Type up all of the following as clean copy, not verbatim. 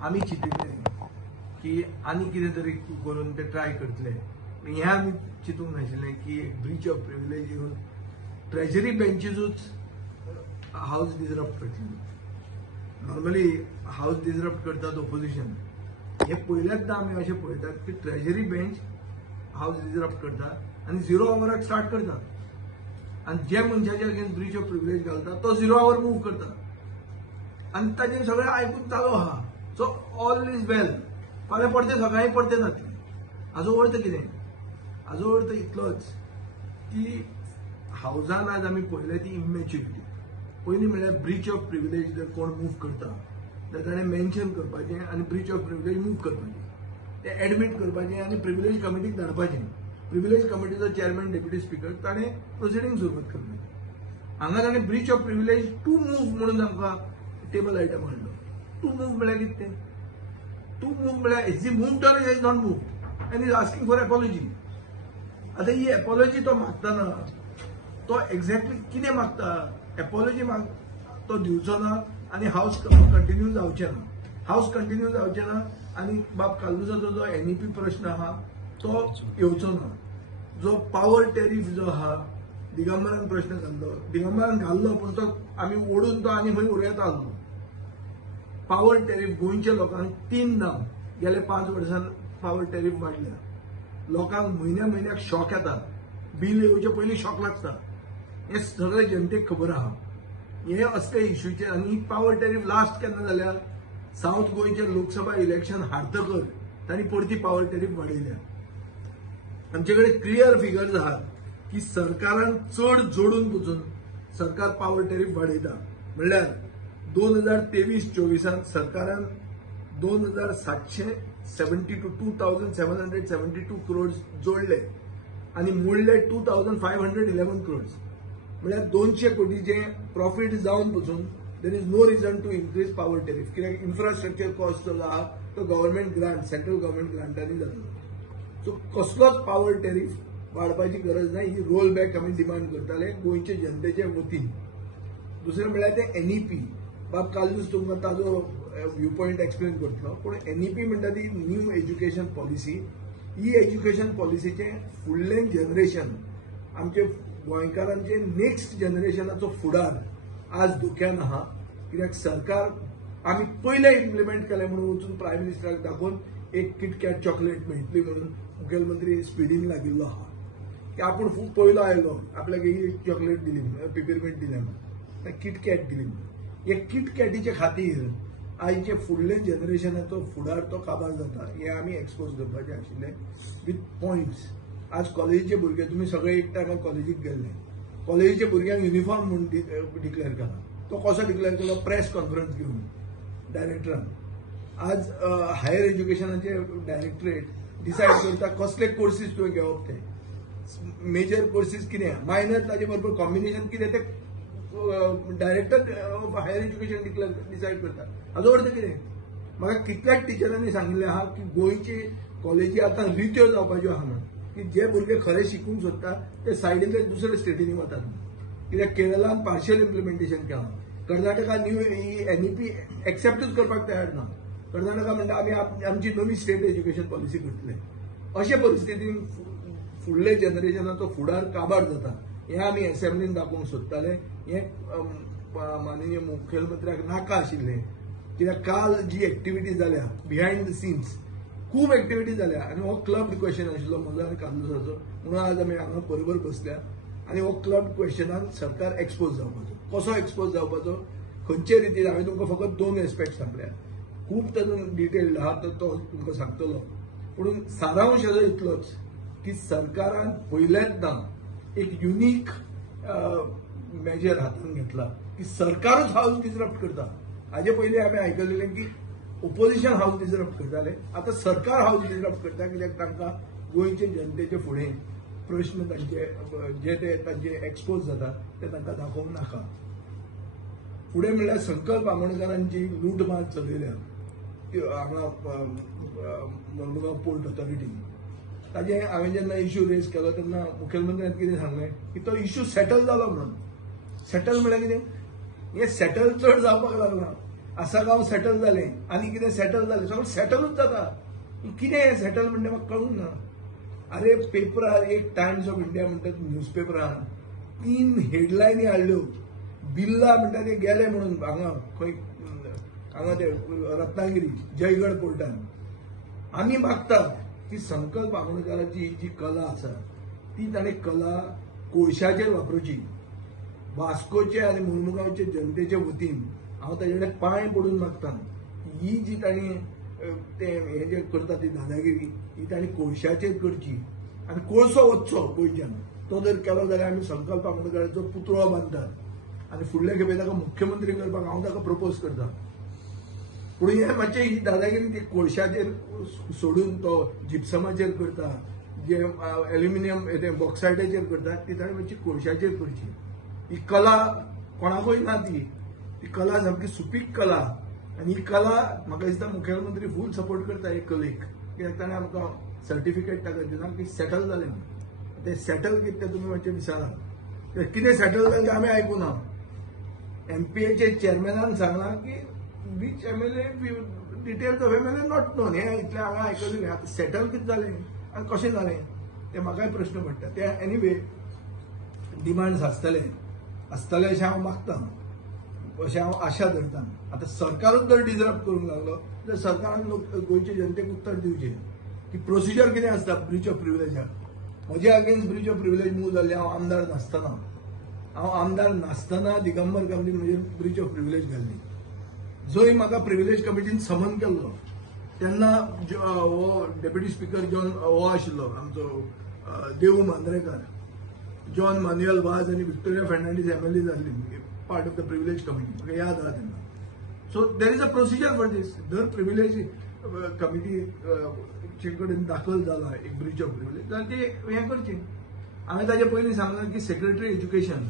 आमी चिंतिल्ले की आनी कितें तरी करून ते ट्राय करतले. हें आमी चिंतूंक नाशिल्लें की ब्रीच ऑफ प्रिविलेज येवन ट्रेजरी बेंचीसूच हाऊस डिसरप्ट करतली. नॉर्मली हाऊस डिसरप्ट करतात ऑपोजिशन. हे पहिल्यांदा आमी अशें पळयतात की ट्रेजरी बेंच हाऊस डिसरप्ट करता आनी 0 आवराक स्टार्ट करता. आनी जे मनशाचे अगेन्स्ट ब्रीच ऑफ प्रिविलेज घालता तो 0 आवर मूव करता आनी ताजेर सगळें आयकून चालू आहा. सो ऑल इज वेल. फाल्यां परते सकाळीं परते जातले. हाजो अर्थ कितें? हाजो अर्थ इतलोच की हाऊसान आज आमी पळयलें ती इमॅच्युरिटी. पयलीं म्हणल्यार ब्रीच ऑफ प्रिविलेज जर कोण मूव करता जाल्यार ताणें मेन्शन करपाचें आनी ब्रीच ऑफ प्रिविलेज मूव करपाचें. ते एडमीट करपाचें आनी प्रिविलेज कमिटीक धाडपाचें. प्रिविलेज कमिटीचो चेअरमॅन डेप्युटी स्पीकर ताणें प्रोसिडींग सुरवात करपाची. हांगा ताणें breach of privilege to move म्हणून आमकां टेबल आयटम हाडलो. टू मूव म्हळ्यार कितें तें? टू मूव म्हळ्यार is he moved or is not moved and is asking for apology. आतां ही एपॉलॉजी तो मागतना तो एक्झॅक्टली कितें मागता? एपॉलॉजी तो दिवचो ना आनी हाऊस कंटिन्यू जावचें ना. हाऊस कंटिन्यू जावचें ना आनी बाब कालुसाचो जो एनईपी प्रश्न आहा तो येवचो ना. जो पॉवर टॅरिफ जो आहा दिगंबरान प्रश्न घाल्लो. दिगंबरान घाल्लो पूण तो आमी ओडून तो आनी खंय उडयत आसलो. पॉवर टॅरिफ गोंयच्या लोकांक 3दा गेल्या 5 वर्सांत पॉवर टॅरिफ वाडल्या. लोकांक म्हयन्याक शॉक येता. बील येवचे पयलीं शॉक लागता. हे सगळे जनतेक खबर आहा. हे असले इश्यूचे आनी पॉवर टॅरिफ लास्ट केन्ना जाल्या? साऊथ गोंयचे लोकसभा इलेक्शन हारतकर तांणी परती पॉवर टॅरिफ वाडयल्या. आमचे कडेन क्लियर फिगर्स आहात की सरकारान चड जोडून पचून सरकार पॉवर टॅरिफ वाडयता. म्हणल्यार 2023-24 सरकारान 2,772 crores जोडले आनी मोडले 2,511 crores. म्हळ्यार 200 कोटीचे प्रॉफिट जावन पचून there is no reason to increase power tariff. कित्याक इन्फ्रास्ट्रक्चर कॉस्ट जो आहा तो गव्हर्नमेंट ग्रांट सेंट्रल गव्हर्नमेंट ग्रांटांनी जातलो. सो कसलोच पॉवर टॅरिफ वाडपाची गरज ना. ही रोल बॅक आमी डिमांड करताले गोंयचे जनतेचे वतीन. दुसरें म्हळ्यार ते एनईपी. बाब कालूच तुमकां ताजो व्यू पॉयंट एक्सप्लेन करतलो. पूण एनईपी म्हणटा ती न्यू एज्युकेशन पॉलिसी. ही एज्युकेशन पॉलिसीचे फुडलें जनरेशन आमचे गोंयकारांचे नेक्स्ट जनरेशनाचो फुडार आज धोक्यान आहा. कित्याक सरकार आमी पयले इम्प्लिमेंट केले म्हणून वचून प्रायम मिनिस्टराक दाखोवन एक किटकॅट चॉकलेट मेळटली म्हणून मुखेलमंत्री स्पिडीन लागिल्लो आहा की आपूण खूब पयलो आयलो आपल्याक ही चॉकलेट दिली पिपरमेंट दिले म्हणून किटकॅट दिली. हे किटकॅटीचे खातीर आयचे फुडले जनरेशनाचो फुडार तो काबार जाता. हे आमी एक्सपोज करपाचे आशिल्ले विथ पॉयंट्स. आज कॉलेजीचे भुरगे तुमी सगळे एक टायमार कॉलेजीक गेल्ले. कॉलेजीचे भुरग्यांक युनिफॉर्म म्हणून डिक्लेअर केला. तो कसो डिक्लेअर केलो? प्रेस कॉन्फरन्स घेवन डायरेक्टरान. आज हायर एज्युकेशनाचे डायरेक्टरेट डिसायड करता कसले कोर्सीस तुवें घेवप ते. मेजर कोर्सीस कितें, मायनर ताजे बरोबर कॉम्बिनेशन कितें ते director of higher education decide करता. हाजो अर्थ कितें? म्हाका कितल्याच टिचरांनी सांगिल्लें आहा की गोंयचे कॉलेजी आतां रित्यो जावपाच्यो आहा म्हणून. की जे भुरगे खरे शिकूंक सोदता ते सायडीचे दुसरे स्टेटींनी वतात. कित्याक केरळान पार्शियल इम्प्लिमेंटेशन केलां. कर्नाटका न्यू एनईपी एक्सेप्टूच करपाक तयार ना. कर्नाटका म्हणटा आमी आमची नवी स्टेट एज्युकेशन पॉलिसी करतले. अशे परिस्थितीन फुडले जनरेशनाचो फुडार काबार जाता. हे आमी असेंब्लीन दाखोवंक सोदताले. हे माननीय मुखेलमंत्र्याक नाका आशिल्लें. कित्याक काल जी एक्टिविटी जाल्या बिहायंड द सीन्स खूब एक्टिविटी जाल्या आनी हो क्लब क्वेश्चन आशिल्लो म्हजो आनी कालुसाचो म्हणून आज आमी हांगा बरोबर बसल्या आनी हो क्लब क्वेश्चनाक सरकार एक्सपोज जावपाचो. कसो एक्सपोज जावपाचो? खंयचे रितीन? हांवें तुमकां फकत 2 एस्पेक्ट सांगल्या. खूब तातूंत डिटेल्ड आहा तो तुमकां सांगतलो. पूण सारांश हाजो इतलोच की सरकारान पयल्यांदा एक युनीक मेजर हातांत घेतला की सरकारूच हाऊस डिसरप्ट करता. हाजे पयलीं आमी आयकलेलें की ओपोजिशन हाऊस डिसरप्ट करताले. आतां सरकार हाऊस डिसरप्ट करता. कित्याक तांकां गोंयचे जनतेचे फुडें प्रश्न तांचे जे ते तांचे एक्सपोज जाता ते तांकां दाखोवंक नाका. फुडें म्हणल्यार संकल्प आमोणकरांची लूटमार चलयल्या हांगा मडगांव पोर्ट ऑथॉरिटी. ताजे हांवें जेन्ना इश्यू रेज केलो तेन्ना मुखेलमंत्र्यान कितें सांगलें की तो इश्यू सेटल जालो म्हणून. सेटल म्हळ्यार कितें? हे सेटल चड जावपाक लागला. आसागांव सेटल जालें आनी कितें सेटल जालें सगळें सेटलूच जाता. कितें सेटल म्हणजे म्हाका कळूंक ना. अरे पेपरार एक टायम्स ऑफ इंडिया म्हणटा न्यूजपेपरान 3 हेडलायनी हाडल्यो. बिर्ला म्हणटा ते गेले म्हणून हांगा ते रत्नागिरी जयगड कोर्टान. आमी मागतात की संकल्प आमोणकराची ही जी कला आसा ती ताणें कला कोळशाचेर वापरची. वास्कोचे आनी मुर्मुगांवचे जनतेचे वतीन हांव ताचे कडेन पांय पडून मागता ही जी तांणी ते हे जे करता ती दादागिरी ही तांणी कोळशाचेर करची आनी कोळसो वचचो गोंयच्यान. तो जर केलो जाल्यार आमी संकल्प आमोणकराचो पुतळो बांदतात आनी फुडले खेपे ताका मुख्यमंत्री करपाक हांव ताका प्रपोज करता. पूण हे मातशें ही दादागिरी ती कोळशाचेर सोडून तो जिप्समाचेर करता, जे एल्युमिनियम बॉक्सायटाचेर करता ती ताणें मातशी कोळशाचेर करची. ही कला कोणाकूय ना ती कला सामकी सुपीक कला आनी ही कला म्हाका दिसता मुखेलमंत्री फूल सपोर्ट करता हे कलेक. कित्याक ताणें आमकां सर्टिफिकेट ताका दिना की सेटल जालें म्हणून. ते सेटल कितें तें तुमी मातशें विचारात. कितें सेटल जालें तें आमी आयकुना. MPAचे चेअरमॅनान सांगलां की which MLA details of MLA not known. हे इतलें हांगा आयकलें. आतां सेटल कितें जालें आनी कशें जालें ते म्हाकाय प्रश्न पडटा. ते एनीवे डिमांड्स आसतले अशें हांव मागतां, अशें हांव आशा धरतां. आतां सरकारूच जर डिजर्व करूंक लागलो जाल्यार सरकारान गोंयचे जनतेक उत्तर दिवचें की प्रोसिजर कितें आसता ब्रीच ऑफ प्रिविलेजाक. म्हजे against Breach of privilege move जाल्लें हांव आमदार नासतना दिगंबर गांवजीन म्हजेर ब्रीच ऑफ प्रिविलेज घाल्ली. जंय म्हाका प्रिविलेज कमिटीन समन केल्लो तेन्ना हो डेप्युटी स्पीकर जॉन हो आशिल्लो आमचो देव मांद्रेकार, जॉन मॅन्युअल वाज आनी विक्टोरिया फर्नांडीस MLA जाल्ली part of the privilege committee. म्हाका याद आहा तेन्ना. So there is a procedure for this. जर प्रिविलेज कमिटी कडेन दाखल जाला एक ब्रीच ऑफ प्रिविलेज जाल्यार ते हें करचें. हांवें ताचे पयलीं सांगलां की सेक्रेटरी एज्युकेशन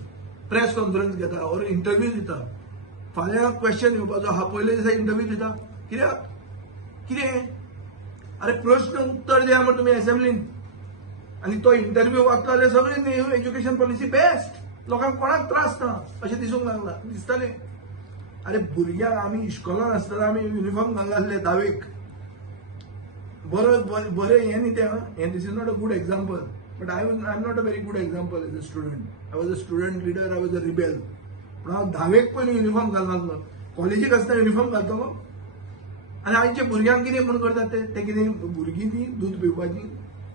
प्रेस कॉन्फरन्स घेता और इंटरव्यू दिता. फाल्यां क्वेश्चन येवपाचो हा पयले दिसा इंटरव्यू दिता. कितें अरे प्रश्न उत्तर दिया म्हणून तुमी असेंब्लीन आनी तो इंटरव्यू वाचलो जाल्यार सगळी न्यू एज्युकेशन पॉलिसी बेस्ट, लोकांक कोणाक त्रास ना अशें दिसूंक लागला. दिसतालें अरे भुरग्यांक आमी इश्कोलान आसतना आमी युनिफॉर्म घालनासले 10वीक. बरें हें न्ही तें. This is not a good example. But I am not a very good example as a student. I was a student leader, I was a rebel. पूण हांव 10वीक पयलीं युनिफॉर्म घालनासलो. कॉलेजीक आसतना युनिफॉर्म घालतलो. आनी आयच्या भुरग्यांक कितें म्हणून करतात ते कितें भुरगीं ती दूद पिवपाची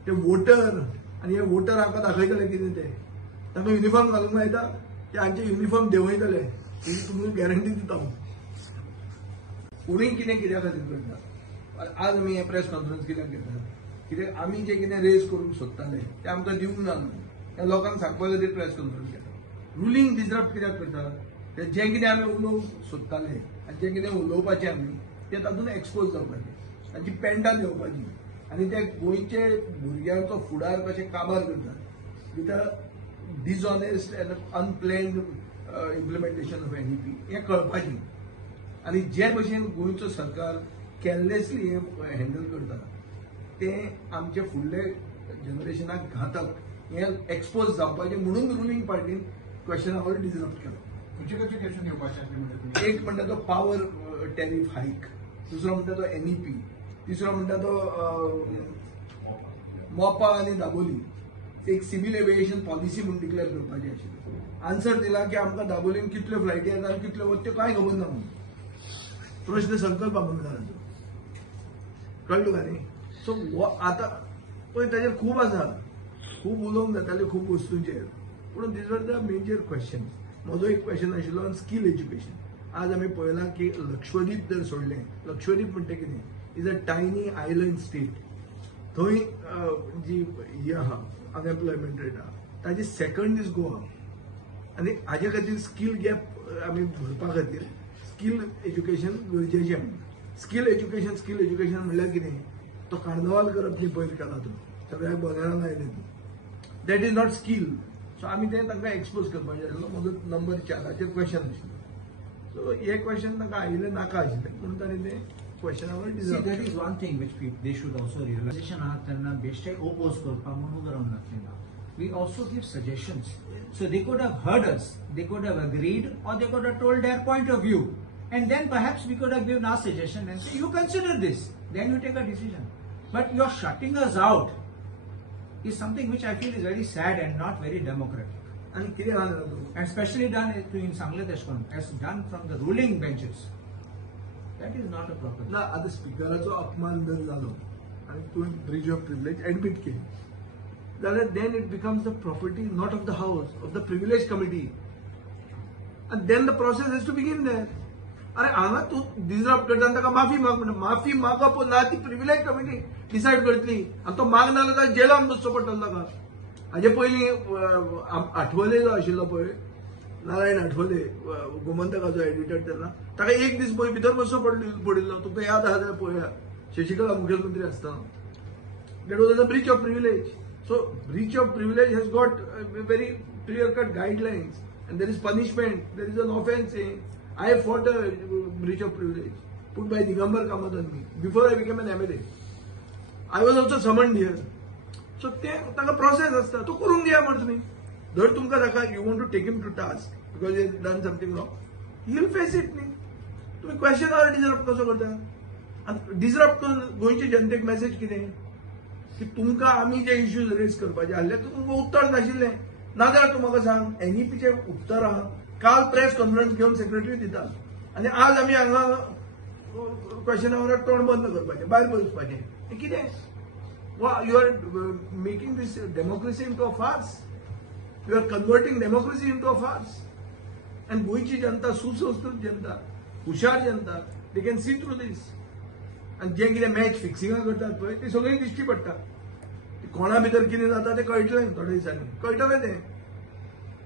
ते वोटर आनी हे वोटर आमकां दाखयतले कितें ते तांकां युनिफॉर्म घालूंक मेळटा ते हांचे युनिफॉर्म देंवयतले ही तुमकां गॅरंटी दिता. कोणूय कितें कित्या खातीर करता. आज आमी हे प्रेस कॉन्फरन्स कित्याक घेतात कित्याक आमी जे कितें रेज करूंक सोदताले ते आमकां दिवंक ना न्हू. त्या लोकांक सांगपा खातीर प्रेस कॉन्फरन्स घेता. रुलींग डिसरप्ट कित्याक करता. ते जें कितें आमी उलोवंक सोदताले आनी जें कितें उलोवपाचें आमी ते तातूंत एक्सपोज जावपाचें ताची पेंटान येवपाची आनी ते गोंयचे भुरग्यांचो फुडार कशें काबार करतात with a dishonest end unplanned implementation of NEP हें कळपाचें. आनी जे भशेन गोंयचो सरकार केअरलेसली हें हँडल करता तें आमचे फुडले जनरेशनाक घातक हें एक्सपोज जावपाचें म्हणून रुलींग पार्टीन क्वेश्चनावर डिसरप्ट केलो. खंयचे क्वेश्चन येवपाचे एक म्हणटा तो पावर टॅरिफ हायक, दुसरो म्हणटा तो NEP, तिसरो म्हणटा तो मोपा आनी दाबोली एक सिव्हिल एव्हिएशन पॉलिसी म्हणून डिक्लेअर करपाची आशिल्ली. आन्सर दिला की आमकां दाबोलीन कितल्यो फ्लायटी येता आनी कितल्यो वता त्यो कांय खबर ना म्हणून. प्रश्न संकल्प आमोणकराचो. कळ्ळें तुका न्ही. सो आतां पळय ताचेर खूब आसा, खूब उलोवंक जातालें खूब वस्तूंचेर. पूण these are the major question. म्हजो एक क्वेश्चन आशिल्लो ऑन स्कील एज्युकेशन. आज आमी पळयलां की लक्षद्वीप जर सोडलें, लक्षद्वीप म्हणटा कितें is a tiny island state. थंय जी ही आहा अनएम्प्लॉयमेंट रेट आहा ताजी सेकंड इज गोवा. आनी हाजे खातीर स्कील गॅप आमी भरपा खातीर स्कील एज्युकेशन गरजेचें म्हणून. स्कील एज्युकेशन म्हणल्यार कितें तो कार्नवाल करप न्ही पयर केला तो सगळ्याक बनेरान आयले ती. That is not skill. So आमी ते तांकां एक्सपोज करपाचें आशिल्लो. म्हजो नंबर 4 क्वेश्चन आशिल्लो. सो हे क्वेश्चन तांकां आयिल्ले नाका आशिल्ले म्हणून ताणें ते क्वेश्चनावर deserve. that is one thing which they should also realize. आहात त्यांना बेश्टे ओपोज करपाक म्हणून गरम नासलें. We also give suggestions. So they could have heard us, they could have agreed, or they could have told their point of view. And then perhaps we could have given our suggestion and say, you consider this, then you take a decision. But you're shutting us out is something which I feel is very sad and not very democratic. आणि कितें जालें तूं And especially done in Bangladesh, as done from the ruling benches. That is not a proper. ना आता स्पिकराचो अपमान जर जालो आणि तुवें ब्रीच ऑफ प्रिविलेज एडमिट केली जाल्यार then it becomes the property not of the house of the privilege committee and then the process has to begin there. अरे हांगा तूं डिसरप्ट करता ताका माफी माग म्हणटा माफी मागप ना ती प्रिविलेज कमिटी डिसायड करतली आणि तो मागना जाल्यार जेलान बसचो पडटलो ताका हाजे पयलीं आठवले जो आशिल्लो पळय नारायण आठवले गोमंतकाचो एडिटर तेन्ना ताका एक दीस पळय भितर बसचो पडिल्लो तुका याद आहा जाल्यार पळया शशिकला मुखेलमंत्री आसतना that was a breach of privilege so Breach of privilege has got very clear cut guidelines and there is punishment, there is an offense. I have fought a breach of privilege put by Digambar Kamath on me before I became an MLA. I was also summoned here. So ताका process असता तो करून दिया म्हणटा तुमी जर तुमकां ताका you want to take him to task because he has done something wrong, he will face it न्ही तुमी क्वेश्चन आवर डिसरप्ट कसो करता आनी डिसरप्ट करून गोंयचे जनतेक मेसेज कितें की तुमकां आमी जे इश्यूज रेज करपाचे आसले तुमकां उत्तर नाशिल्लें नाजाल्यार तूं म्हाका सांग एनईपीचे उत्तर आहा काल प्रेस कॉन्फरन्स घेवन सेक्रेटरी दिता आनी आज आमी हांगा क्वेश्चन आवर तोंड बंद करपाचें भायर बसपाचें हें कितें you are making this democracy into a farce you are converting democracy into a farce आनी गोंयची जनता सुसंस्कृत जनता हुशार जनता they can see through this आनी जें कितें मॅच फिक्सिंगां करतात पळय ती सगळी दिश्टी पडटा कोणा भितर कितें जाता तें कळटलें थोड्या दिसांनी कळटलें तें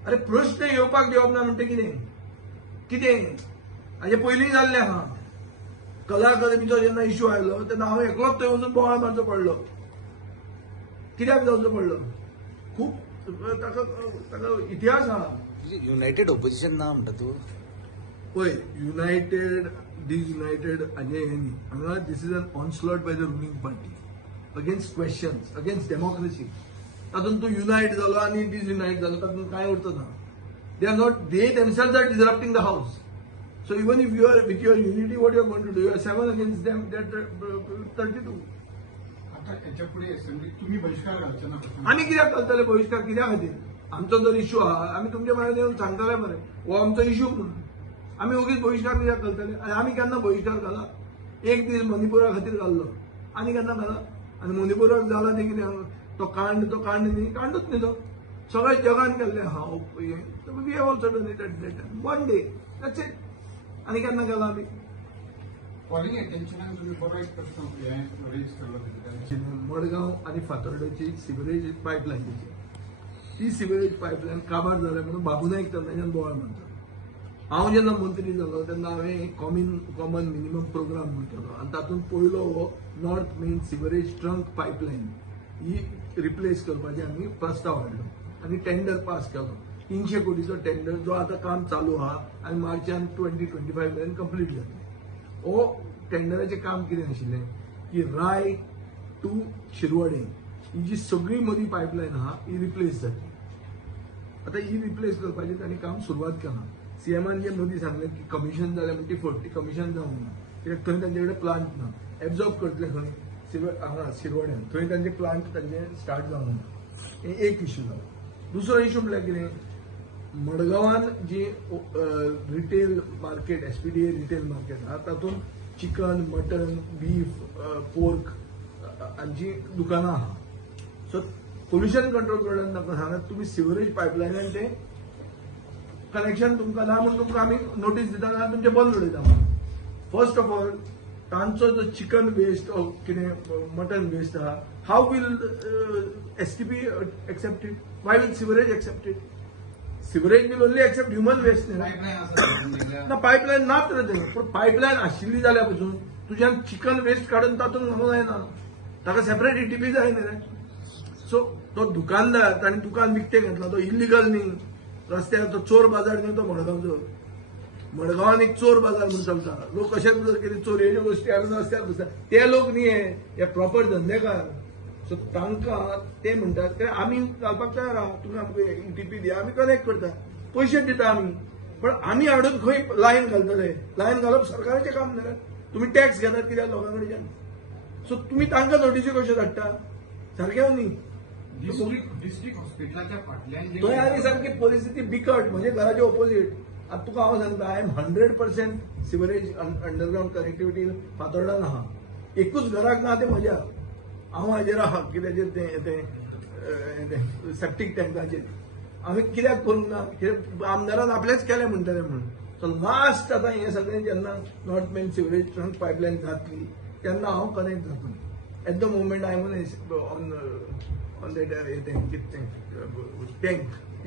अरे प्रश्न येवपाक दिवप ना म्हणटा कितें हाजे पयलीं जाल्लें आहा कला अकादमीचो जेन्ना इश्यू आयलो तेन्ना हांव एकलोच थंय वचून बोवाळ मारचो पडलो कित्याक जावचो पडलो खूब ताका इतिहास आहा युनायटेड ऑपोजिशन ना म्हणटा तूं पळय युनायटेड डिसयुनायटेड हाजे हें न्ही हांगा this is an onslaught by the ruling party against questions against democracy तातूंत तूं युनायट जालो आनी डिसयुनायट जालो तातूंत कांय अर्थ ना they are not they themselves are disrupting the house so even if you are with your unity what you are going to do you are 7 against them that 32 आता याच्या पुढे असेंब्लीत तुम्ही बहिष्कार घालचे ना आमी कित्याक घालतले बहिष्कार कित्या खातीर आमचो जर इश्यू आहा आमी तुमचे म्हळ्यार येवन सांगतले मरे हो आमचो इश्यू म्हणून आमी ओगीच बहिष्कार कित्याक घालतले आनी आमी केन्ना बहिष्कार घाला एक दीस मणिपुरा खातीर घाल्लो आनी केन्ना घाला आनी मणिपुराक जाला ते कितें तो कांड न्ही कांडूच न्ही तो सगळ्या जगान केल्लें हांव we have also done it at that time one day that's it आनी केन्ना केला आमी कॉलिंग अटेन्शनाक तुम्ही बरो एक प्रश्न रेज केल्लो मडगांव आनी फातोर्डेची सिवरेज पायपलायन ती सिवरेज पायपलायन काबार जाल्या म्हणून बाबू नायक तेन्नाच्यान बोवाळ मारता हांव जेन्ना मंत्री जालो तेन्ना हांवें कॉमन मिनिमम प्रोग्राम म्हूण केलो आनी तातूंत पयलो हो north main sewerage trunk pipeline ही रिप्लेस करपाचें आमी प्रस्ताव हाडलो आनी टेंडर पास केलो 300 कोटीचो टेंडर जो आतां काम चालू आहा आनी मार्चान 2025 मेरेन कंप्लीट जातलें हो टेंडराचें काम कितें आशिल्लें की राय टू शिरवडे ही जी सगळी मदीं पायपलायन आहा ही रिप्लेस जातली आतां ही रिप्लेस करपाचें तांणी काम सुरवात केलां सीएमान जे मदीं सांगलें की कमिशन जालें म्हणटी फट कमिशन जावंक ना कित्याक थंय तांचे कडेन प्लांट ना एब्जॉर्ब करतले खंय हांगा शिरवड्यान थंय तांचे प्लांट तांचे स्टार्ट जावंक ना हें एक इश्यू जालो दुसरो इश्यू म्हळ्यार कितें मडगांवान जी रिटेल मार्केट एसपीडीए रिटेल मार्केट आहा तातूंत चिकन मटन बीफ पोर्क हांची दुकानां आहा सो पोल्युशन कंट्रोल बोर्डान ताका सांगात तुमी सिवरेज पायपलायनान तें कनेक्शन तुमकां ना म्हणून तुमकां आमी नोटीस दिता जाल्यार तुमचें बंद उडयता फर्स्ट ऑफ ऑल तांचो जो चिकन वेस्ट ऑर कितें मटन वेस्ट आहा how will STP accept it why will sewerage accept it sewerage will only accept human waste ना पायपलायन नात रे थंय पूण पायपलायन आशिल्ली जाल्यार पसून तुज्यान चिकन वेस्ट काडून तातूंत घालूंक जायना ताका सेपरेट ईटीपी जाय न्ही रे सो तो दुकानदार ताणें दुकान विकतें घेतला तो इल्लिगल न्ही रस्त्यार तो चोर बाजार न्ही तो मडगांवचो मडगांवान एक चोर बाजार म्हणून चलता लोक कशेच जर कितें चोरयेच्यो गोश्टी हाडून रस्त्यार बसता ते लोक न्ही हे प्रॉपर धंदेकार सो तांकां ते म्हणटात ते आमी घालपाक तयार आहा तुमी आमकां ईटीपी दिया आमी कनेक्ट करता पयशे दिता आमी पण आम्ही हाडून खंय लायन घालतले. लायन घालप सरकाराचें काम न्हय. तुम्ही टॅक्स घेतात कित्याक लोकां कडच्यान. सो तुम्ही तांकां नोटीसी कश्यो धाडटा. सारकें न्ही. डिस्ट्रिक्ट हॉस्पिटलाच्या फाटल्यान जे थंय आनी सारकी परिस्थिती बिकट. म्हणजे घराचे ऑपोजीट. आता तुका हांव सांगता I am 100% sewerage underground connectivity फातोर्डान आहा. एकूच घराक ना ते म्हज्या. हांव हाजेर आहा कित्याचेर ते सेप्टीक टँकाचेर. हांवें कित्याक करूंक ना. कित्याक आमदारान आपलेच केलें म्हणटलें म्हणून. सो लास्ट आतां हें सगळें जेन्ना north main sewerage trunk pipeline जातली तेन्ना हांव कनेक्ट जातलो. At the moment I on that tank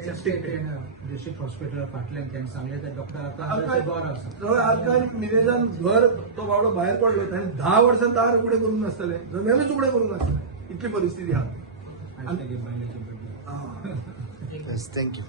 septic tank. District hospital फाटल्यान त्यांनी सांगले ते डॉक्टर बरो आसा. आजकाल मिरेजान घर तो बाबडो भायर पडलो. ताणें 10 वर्सां दार उगडे करूंक नासतले. जमेलूच उगडे करूंक नासतले. इतली परिस्थिती आहा. आणि Ah. Yes, thank you.